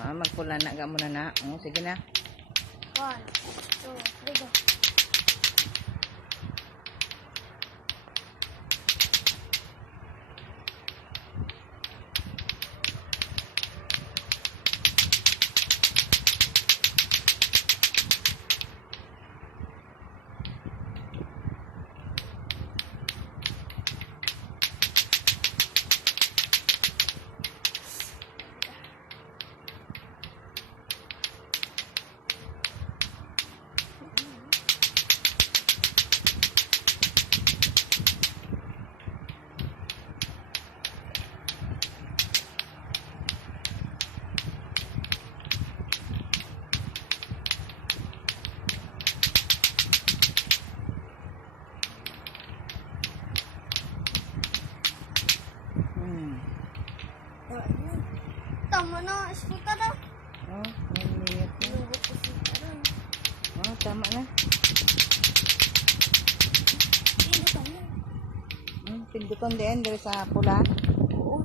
Magpula na ka muna na. Sige na. 1, 2, 3, go. Tama na, speaker na. 1 minute na. Lubot ko speaker na. Tama na. Pindutan na. Pindutan din, dari sa pula. Oo.